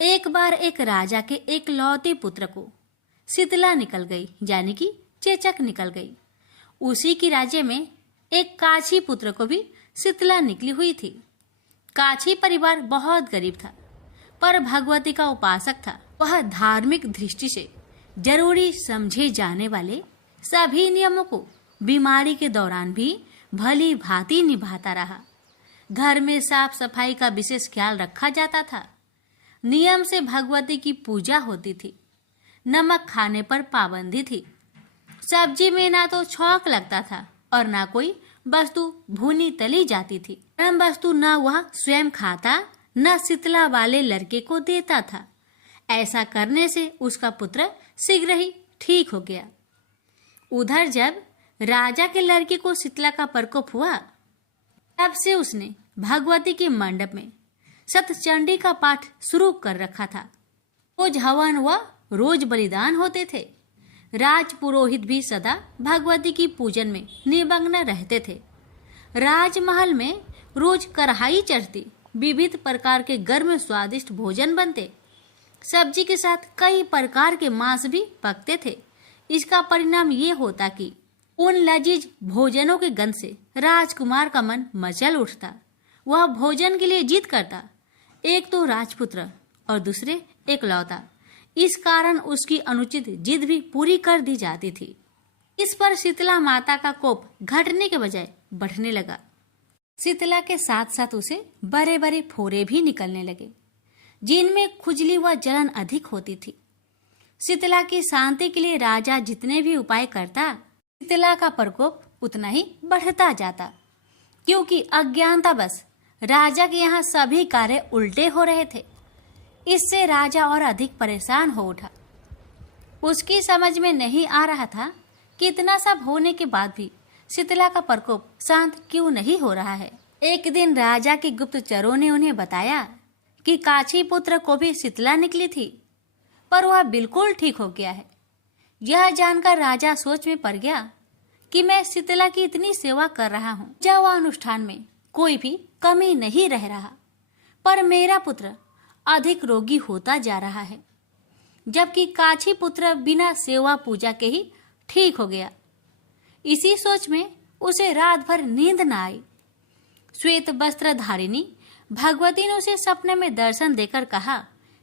एक बार एक राजा के एक लौते पुत्र को शीतला निकल गई, यानी कि चेचक निकल गई। उसी की राज्य में एक काछी पुत्र को भी शीतला निकली हुई थी। काछी परिवार बहुत गरीब था, पर भगवती का उपासक था। वह धार्मिक दृष्टि से जरूरी समझे जाने वाले सभी नियमों को बीमारी के दौरान भी भली भांति निभाता रहा। घर में साफ सफाई का विशेष ख्याल रखा जाता था। नियम से भगवती की पूजा होती थी। नमक खाने पर पाबंदी थी। सब्जी में ना तो छौंक लगता था और ना कोई वस्तु भुनी तली जाती थी। गर्म वस्तु न वह स्वयं खाता, न शीतला वाले लड़के को देता था। ऐसा करने से उसका पुत्र शीघ्र ही ठीक हो गया। उधर जब राजा के लड़के को शीतला का प्रकोप हुआ, तब से उसने भगवती के मंडप में सतचंडी का पाठ शुरू कर रखा था। रोज हवन व रोज बलिदान होते थे। राज पुरोहित भी सदा भगवती की पूजन में निमग्न रहते थे। राजमहल में रोज कढ़ाई चढ़ती, विविध प्रकार के गर्म स्वादिष्ट भोजन बनते। सब्जी के साथ कई प्रकार के मांस भी पकते थे। इसका परिणाम ये होता कि उन लजीज भोजनों के गंध से राजकुमार का मन मचल उठता। वह भोजन के लिए जिद करता। एक तो राजपुत्र और दूसरे एकलौता। इस कारण उसकी अनुचित जिद भी पूरी कर दी जाती थी। इस पर शीतला माता का कोप घटने के बजाय बढ़ने लगा। शीतला के साथ साथ उसे बड़े बड़े फोड़े भी निकलने लगे, जिनमें खुजली व जलन अधिक होती थी। शीतला की शांति के लिए राजा जितने भी उपाय करता, शीतला का प्रकोप उतना ही बढ़ता जाता, क्योंकि अज्ञानतावश राजा के यहाँ सभी कार्य उल्टे हो रहे थे। इससे राजा और अधिक परेशान हो उठा। उसकी समझ में नहीं आ रहा था कि इतना सब होने के बाद भी शीतला का प्रकोप शांत क्यों नहीं हो रहा है। एक दिन राजा के गुप्तचरों ने उन्हें बताया कि काछी पुत्र को भी शीतला निकली थी, पर वह बिल्कुल ठीक हो गया है। यह जानकर राजा सोच में पड़ गया कि मैं शीतला की इतनी सेवा कर रहा हूँ, जब वह अनुष्ठान में कोई भी कमी नहीं रह रहा, पर मेरा पुत्र अधिक रोगी होता जा रहा है, जबकि काछी पुत्र बिना सेवा पूजा के ही ठीक हो गया। इसी सोच में उसे रात भर नींद न आई। श्वेत वस्त्र धारिणी भगवती ने उसे सपने में दर्शन देकर कहा,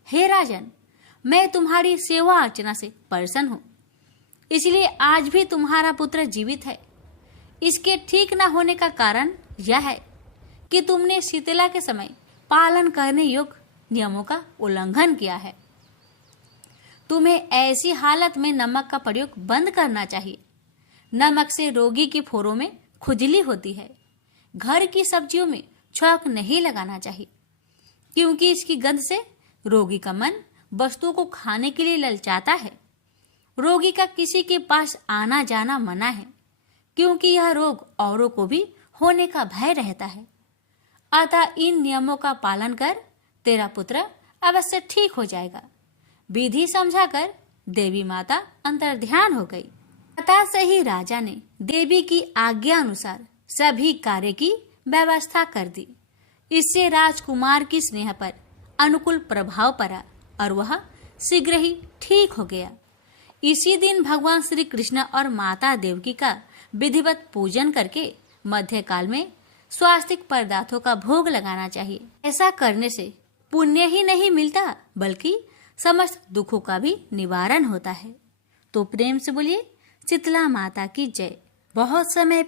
हे राजन, मैं तुम्हारी सेवा अर्चना से प्रसन्न हूँ, इसलिए आज भी तुम्हारा पुत्र जीवित है। इसके ठीक न होने का कारण यह है कि तुमने शीतला के समय पालन करने योग्य नियमों का उल्लंघन किया है। तुम्हें ऐसी हालत में नमक का प्रयोग बंद करना चाहिए। नमक से रोगी के फोड़ों में खुजली होती है। घर की सब्जियों में छौंक नहीं लगाना चाहिए, क्योंकि इसकी गंध से रोगी का मन वस्तुओं को खाने के लिए ललचाता है। रोगी का किसी के पास आना जाना मना है, क्योंकि यह रोग औरों को भी होने का भय रहता है। अतः इन नियमों का पालन कर, तेरा पुत्र अवश्य ठीक हो जाएगा। विधि समझाकर देवी माता अंतर्ध्यान हो गई। अतः से ही राजा ने देवी की आज्ञा अनुसार सभी कार्य की व्यवस्था कर दी। इससे राजकुमार की स्नेह पर अनुकूल प्रभाव पड़ा और वह शीघ्र ही ठीक हो गया। इसी दिन भगवान श्री कृष्ण और माता देवकी का विधिवत पूजन करके मध्यकाल में स्वास्तिक पदार्थों का भोग लगाना चाहिए। ऐसा करने से पुण्य ही नहीं मिलता, बल्कि समस्त दुखों का भी निवारण होता है। तो प्रेम से बोलिए शीतला माता की जय। बहुत समय